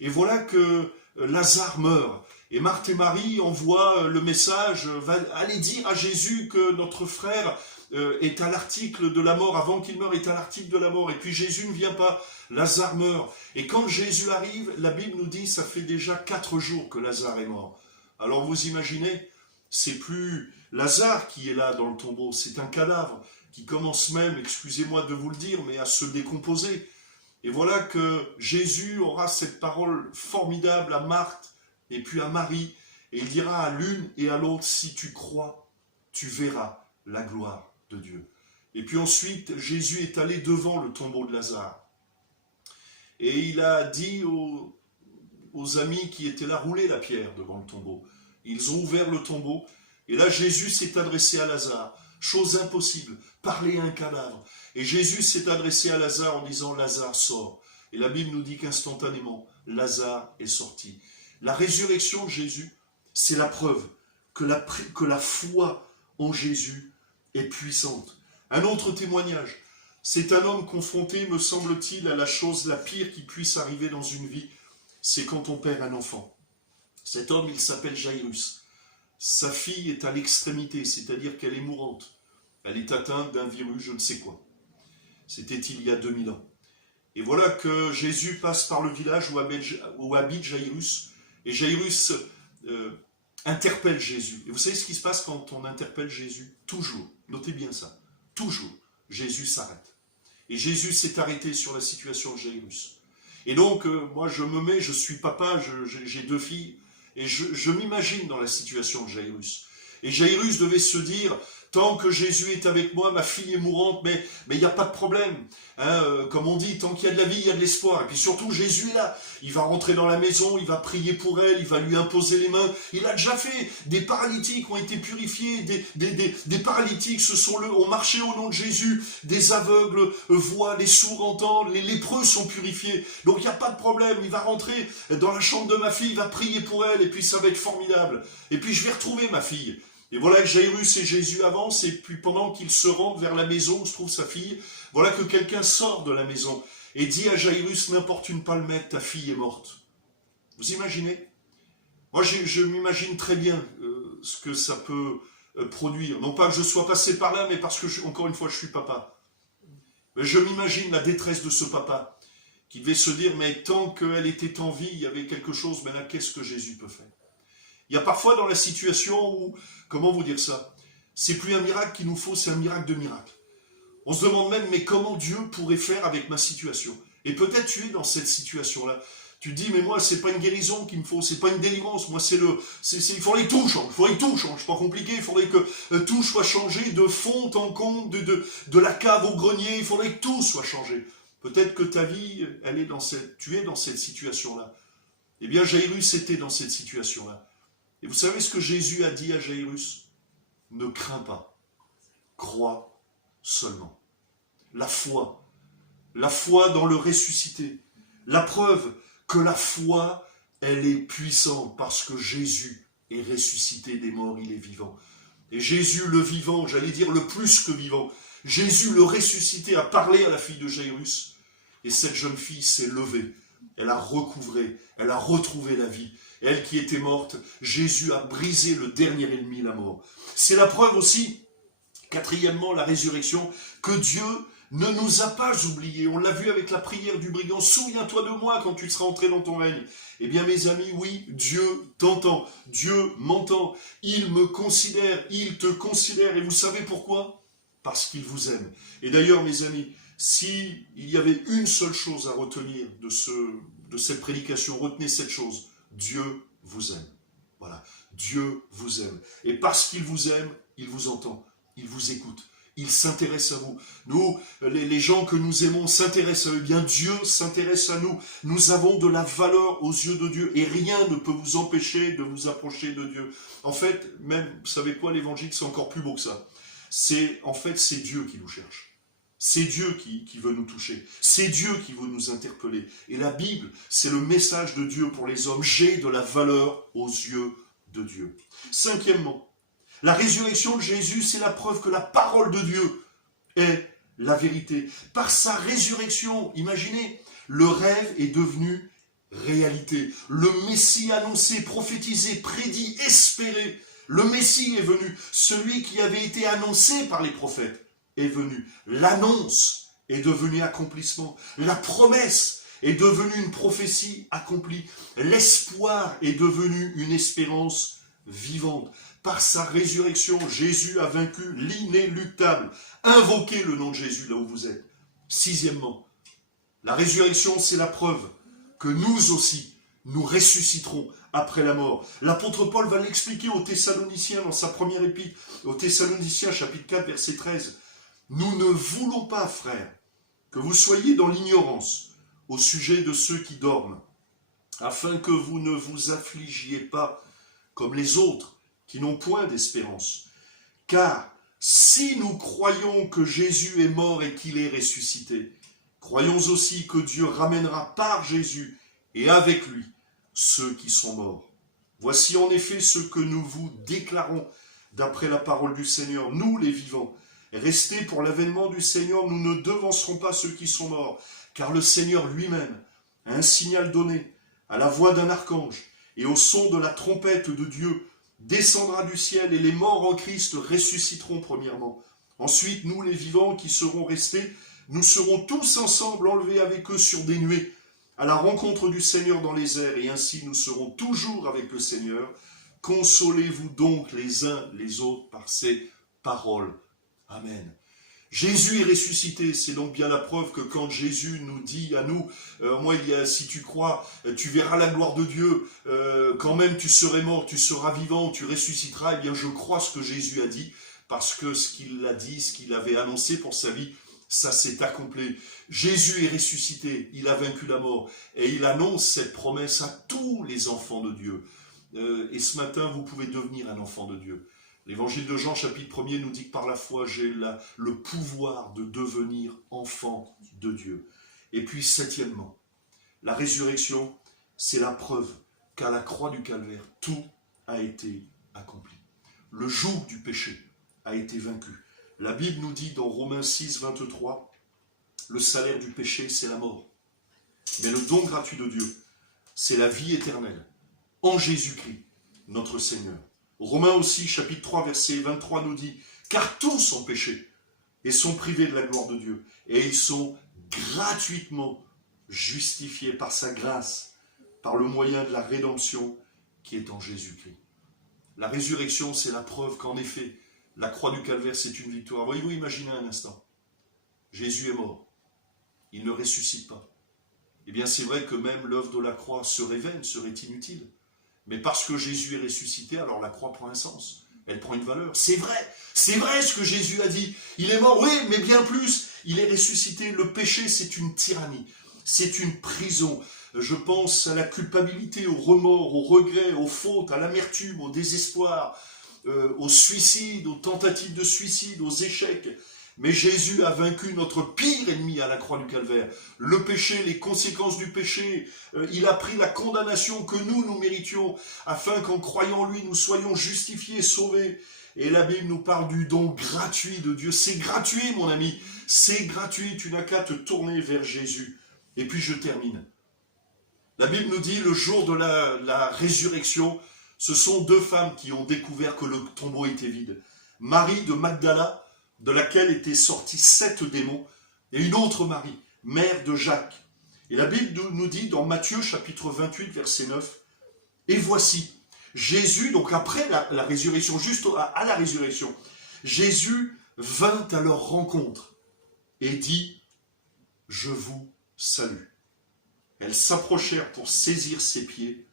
Et voilà que Lazare meurt. Et Marthe et Marie envoient le message, allez dire à Jésus que notre frère est à l'article de la mort, avant qu'il meure, est à l'article de la mort. Et puis Jésus ne vient pas, Lazare meurt. Et quand Jésus arrive, la Bible nous dit, ça fait déjà 4 jours que Lazare est mort. Alors vous imaginez, c'est plus Lazare qui est là dans le tombeau, c'est un cadavre qui commence même, excusez-moi de vous le dire, mais à se décomposer. Et voilà que Jésus aura cette parole formidable à Marthe et puis à Marie, et il dira à l'une et à l'autre, si tu crois, tu verras la gloire de Dieu. Et puis ensuite, Jésus est allé devant le tombeau de Lazare. Et il a dit aux amis qui étaient là, roulez la pierre devant le tombeau. Ils ont ouvert le tombeau, et là Jésus s'est adressé à Lazare. Chose impossible, parler à un cadavre. Et Jésus s'est adressé à Lazare en disant, Lazare sort. Et la Bible nous dit qu'instantanément, Lazare est sorti. La résurrection de Jésus, c'est la preuve que la foi en Jésus est puissante. Un autre témoignage, c'est un homme confronté, me semble-t-il, à la chose la pire qui puisse arriver dans une vie, c'est quand on perd un enfant. Cet homme, il s'appelle Jairus. Sa fille est à l'extrémité, c'est-à-dire qu'elle est mourante. Elle est atteinte d'un virus, je ne sais quoi. C'était il y a 2000 ans. Et voilà que Jésus passe par le village où habite Jairus, et Jairus interpelle Jésus. Et vous savez ce qui se passe quand on interpelle Jésus? Toujours, notez bien ça, toujours, Jésus s'arrête. Et Jésus s'est arrêté sur la situation de Jairus. Et donc, moi je suis papa, j'ai 2 filles, et je m'imagine dans la situation de Jairus. Et Jairus devait se dire, tant que Jésus est avec moi, ma fille est mourante, mais il n'y a pas de problème. Comme on dit, tant qu'il y a de la vie, il y a de l'espoir. Et puis surtout, Jésus est là. Il va rentrer dans la maison, il va prier pour elle, il va lui imposer les mains. Il a déjà fait. Des paralytiques ont été purifiés, des paralytiques ont marché au nom de Jésus. Des aveugles voient, les sourds entendent, les lépreux sont purifiés. Donc il n'y a pas de problème. Il va rentrer dans la chambre de ma fille, il va prier pour elle, et puis ça va être formidable. Et puis je vais retrouver ma fille. Et voilà que Jairus et Jésus avancent, et puis pendant qu'ils se rendent vers la maison où se trouve sa fille, voilà que quelqu'un sort de la maison et dit à Jairus, n'importe une palmette, ta fille est morte. Vous imaginez? Moi, je m'imagine très bien ce que ça peut produire. Non pas que je sois passé par là, mais parce que, encore une fois, je suis papa. Mais je m'imagine la détresse de ce papa, qui devait se dire, mais tant qu'elle était en vie, il y avait quelque chose, mais là, qu'est-ce que Jésus peut faire? Il y a parfois dans la situation où, comment vous dire ça, C'est plus un miracle qu'il nous faut, c'est un miracle de miracle. On se demande même, mais comment Dieu pourrait faire avec ma situation? Et peut-être tu es dans cette situation-là. Tu te dis, mais moi, c'est pas une guérison qu'il me faut, c'est pas une délivrance. Moi, il faudrait que tout change. Il faudrait que tout change. C'est pas compliqué. Il faudrait que tout soit changé de fond en comble, de la cave au grenier. Il faudrait que tout soit changé. Peut-être que ta vie, tu es dans cette situation-là. Eh bien, Jairus était dans cette situation-là. Et vous savez ce que Jésus a dit à Jairus? Ne crains pas. Crois seulement. La foi dans le ressuscité. La preuve que la foi, elle est puissante parce que Jésus est ressuscité des morts, il est vivant. Et Jésus le vivant, j'allais dire le plus que vivant, Jésus le ressuscité a parlé à la fille de Jairus et cette jeune fille s'est levée. Elle a recouvré, elle a retrouvé la vie. Elle qui était morte, Jésus a brisé le dernier ennemi, la mort. C'est la preuve aussi, quatrièmement, la résurrection, que Dieu ne nous a pas oubliés. On l'a vu avec la prière du brigand. Souviens-toi de moi quand tu seras entré dans ton règne. Eh bien, mes amis, oui, Dieu t'entend. Dieu m'entend. Il me considère. Il te considère. Et vous savez pourquoi? Parce qu'il vous aime. Et d'ailleurs, mes amis, s'il y avait une seule chose à retenir de cette prédication, retenez cette chose. Dieu vous aime. Voilà. Dieu vous aime. Et parce qu'il vous aime, il vous entend. Il vous écoute. Il s'intéresse à vous. Nous, les gens que nous aimons s'intéressent à eux. Bien, Dieu s'intéresse à nous. Nous avons de la valeur aux yeux de Dieu. Et rien ne peut vous empêcher de vous approcher de Dieu. En fait, même, vous savez quoi, l'évangile, c'est encore plus beau que ça. C'est Dieu qui nous cherche. C'est Dieu qui veut nous toucher. C'est Dieu qui veut nous interpeller. Et la Bible, c'est le message de Dieu pour les hommes. J'ai de la valeur aux yeux de Dieu. Cinquièmement, la résurrection de Jésus, c'est la preuve que la parole de Dieu est la vérité. Par sa résurrection, imaginez, le rêve est devenu réalité. Le Messie annoncé, prophétisé, prédit, espéré. Le Messie est venu. Celui qui avait été annoncé par les prophètes est venu. L'annonce est devenue accomplissement. La promesse est devenue une prophétie accomplie. L'espoir est devenu une espérance vivante. Par sa résurrection, Jésus a vaincu l'inéluctable. Invoquez le nom de Jésus là où vous êtes. Sixièmement, la résurrection, c'est la preuve que nous aussi, nous ressusciterons après la mort. L'apôtre Paul va l'expliquer aux Thessaloniciens dans sa première épître, aux Thessaloniciens chapitre 4, verset 13. Nous ne voulons pas, frères, que vous soyez dans l'ignorance au sujet de ceux qui dorment, afin que vous ne vous affligiez pas comme les autres, qui n'ont point d'espérance. Car si nous croyons que Jésus est mort et qu'il est ressuscité, croyons aussi que Dieu ramènera par Jésus et avec lui ceux qui sont morts. Voici en effet ce que nous vous déclarons d'après la parole du Seigneur, nous les vivants. Restez pour l'avènement du Seigneur, nous ne devancerons pas ceux qui sont morts, car le Seigneur lui-même a un signal donné à la voix d'un archange et au son de la trompette de Dieu, descendra du ciel et les morts en Christ ressusciteront premièrement. Ensuite, nous les vivants qui serons restés, nous serons tous ensemble enlevés avec eux sur des nuées, à la rencontre du Seigneur dans les airs, et ainsi nous serons toujours avec le Seigneur. Consolez-vous donc les uns les autres par ces paroles. Amen. Jésus est ressuscité, c'est donc bien la preuve que quand Jésus nous dit à nous, si tu crois, tu verras la gloire de Dieu, quand même tu serais mort, tu seras vivant, tu ressusciteras, eh bien je crois ce que Jésus a dit, parce que ce qu'il a dit, ce qu'il avait annoncé pour sa vie, ça s'est accompli. Jésus est ressuscité, il a vaincu la mort, et il annonce cette promesse à tous les enfants de Dieu. Et ce matin, vous pouvez devenir un enfant de Dieu. L'évangile de Jean, chapitre 1er, nous dit que par la foi, j'ai le pouvoir de devenir enfant de Dieu. Et puis, septièmement, la résurrection, c'est la preuve qu'à la croix du calvaire, tout a été accompli. Le joug du péché a été vaincu. La Bible nous dit dans Romains 6, 23, le salaire du péché, c'est la mort. Mais le don gratuit de Dieu, c'est la vie éternelle en Jésus-Christ, notre Seigneur. Romains aussi, chapitre 3, verset 23 nous dit « Car tous ont péché et sont privés de la gloire de Dieu, et ils sont gratuitement justifiés par sa grâce, par le moyen de la rédemption qui est en Jésus-Christ. » La résurrection, c'est la preuve qu'en effet, La croix du calvaire, c'est une victoire. Voyez-vous, imaginez un instant. Jésus est mort. Il ne ressuscite pas. Eh bien, c'est vrai que même l'œuvre de la croix serait vaine, serait inutile. Mais parce que Jésus est ressuscité, alors la croix prend un sens. Elle prend une valeur. C'est vrai ce que Jésus a dit. Il est mort, oui, mais bien plus. Il est ressuscité. Le péché, c'est une tyrannie. C'est une prison. Je pense à la culpabilité, au remords, au regret, aux fautes, à l'amertume, au désespoir, au suicide, aux tentatives de suicide, aux échecs. Mais Jésus a vaincu notre pire ennemi à la croix du calvaire. Le péché, les conséquences du péché. Il a pris la condamnation que nous méritions, afin qu'en croyant en lui, nous soyons justifiés, sauvés. Et la Bible nous parle du don gratuit de Dieu. C'est gratuit, mon ami. C'est gratuit. Tu n'as qu'à te tourner vers Jésus. Et puis je termine. La Bible nous dit, le jour de la résurrection, ce sont deux femmes qui ont découvert que le tombeau était vide. Marie de Magdala, de laquelle étaient sortis 7 démons, et une autre Marie, mère de Jacques. Et la Bible nous dit dans Matthieu chapitre 28, verset 9, « Et voici, Jésus, donc après la résurrection, juste à la résurrection, Jésus vint à leur rencontre et dit, « Je vous salue. » Elles s'approchèrent pour saisir ses pieds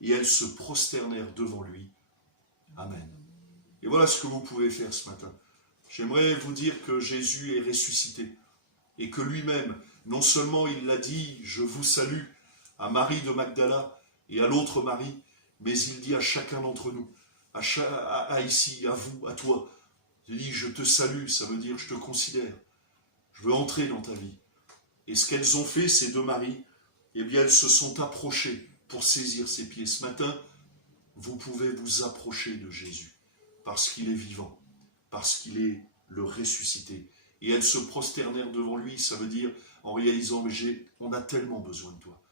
et elles se prosternèrent devant lui. Amen. Et voilà ce que vous pouvez faire ce matin. J'aimerais vous dire que Jésus est ressuscité et que lui-même, non seulement il l'a dit, je vous salue à Marie de Magdala et à l'autre Marie, mais il dit à chacun d'entre nous, à ici, à vous, à toi, il dit je te salue, ça veut dire je te considère, je veux entrer dans ta vie. Et ce qu'elles ont fait, ces deux Maries, eh bien elles se sont approchées pour saisir ses pieds. Ce matin, vous pouvez vous approcher de Jésus parce qu'il est vivant, parce qu'il est le ressuscité. Et elles se prosternèrent devant lui, ça veut dire en réalisant, mais on a tellement besoin de toi.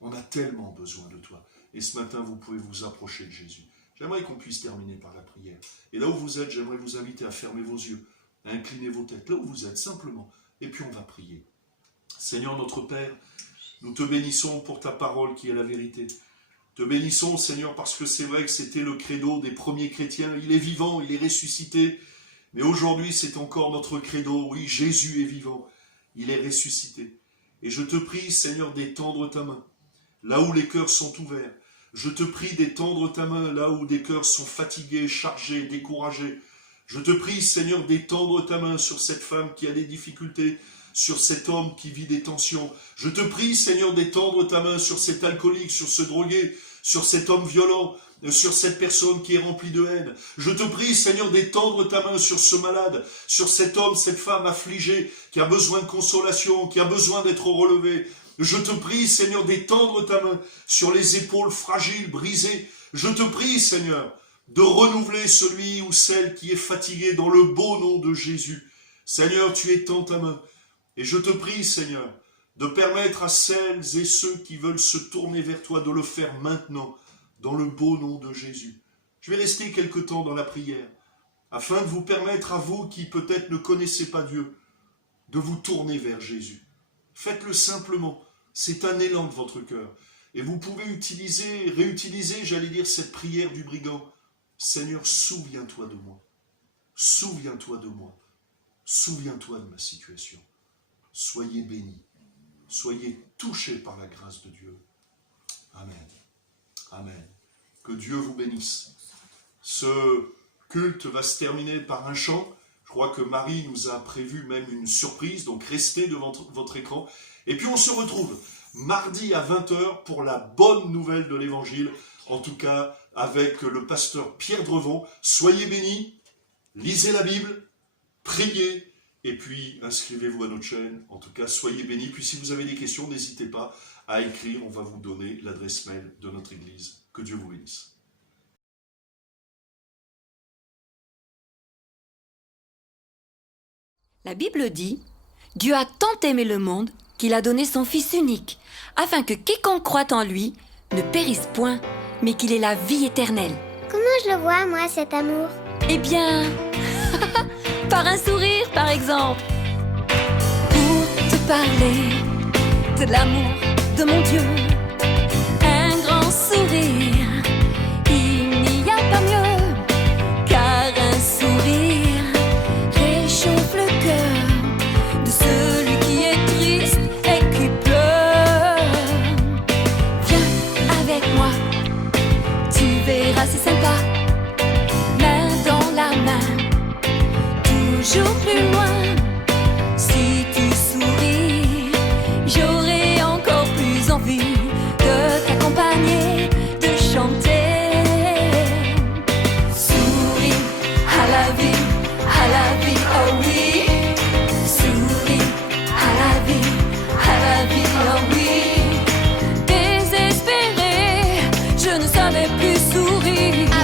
On a tellement besoin de toi. Et ce matin, vous pouvez vous approcher de Jésus. J'aimerais qu'on puisse terminer par la prière. Et là où vous êtes, j'aimerais vous inviter à fermer vos yeux, à incliner vos têtes, là où vous êtes, simplement. Et puis on va prier. Seigneur notre Père, nous te bénissons pour ta parole qui est la vérité. Te bénissons, Seigneur, parce que c'est vrai que c'était le credo des premiers chrétiens. Il est vivant, il est ressuscité. Mais aujourd'hui, c'est encore notre credo. Oui, Jésus est vivant. Il est ressuscité. Et je te prie, Seigneur, d'étendre ta main, là où les cœurs sont ouverts. Je te prie d'étendre ta main, là où des cœurs sont fatigués, chargés, découragés. Je te prie, Seigneur, d'étendre ta main sur cette femme qui a des difficultés, sur cet homme qui vit des tensions. Je te prie, Seigneur, d'étendre ta main sur cet alcoolique, sur ce drogué, sur cet homme violent, sur cette personne qui est remplie de haine. Je te prie, Seigneur, d'étendre ta main sur ce malade, sur cet homme, cette femme affligée, qui a besoin de consolation, qui a besoin d'être relevé. Je te prie, Seigneur, d'étendre ta main sur les épaules fragiles, brisées. Je te prie, Seigneur, de renouveler celui ou celle qui est fatigué dans le beau nom de Jésus. Seigneur, tu étends ta main. Et je te prie, Seigneur, de permettre à celles et ceux qui veulent se tourner vers toi de le faire maintenant, dans le beau nom de Jésus. Je vais rester quelque temps dans la prière, afin de vous permettre à vous qui peut-être ne connaissez pas Dieu, de vous tourner vers Jésus. Faites-le simplement, c'est un élan de votre cœur. Et vous pouvez réutiliser, j'allais dire, cette prière du brigand. Seigneur, souviens-toi de moi. Souviens-toi de moi. Souviens-toi de ma situation. Soyez bénis. Soyez touchés par la grâce de Dieu. Amen. Amen. Que Dieu vous bénisse. Ce culte va se terminer par un chant. Je crois que Marie nous a prévu même une surprise, donc restez devant votre écran. Et puis on se retrouve mardi à 20h pour la bonne nouvelle de l'Évangile, en tout cas avec le pasteur Pierre Drevon. Soyez bénis, lisez la Bible, priez, et puis inscrivez-vous à notre chaîne. En tout cas, soyez bénis. Puis si vous avez des questions, n'hésitez pas à écrire. On va vous donner l'adresse mail de notre église. Que Dieu vous bénisse. La Bible dit « Dieu a tant aimé le monde qu'il a donné son Fils unique, afin que quiconque croit en lui ne périsse point, mais qu'il ait la vie éternelle. » Comment je le vois, moi, cet amour? Eh bien, par un sourire, par exemple. Pour te parler de l'amour de mon Dieu, un grand sourire, il n'y a pas mieux, car un sourire c'est sympa, main dans la main, toujours plus loin. Si tu souris, j'aurai encore plus envie de t'accompagner, de chanter. Souris à la vie, oh oui. Souris à la vie, oh oui. Désespéré, je ne savais plus sourire.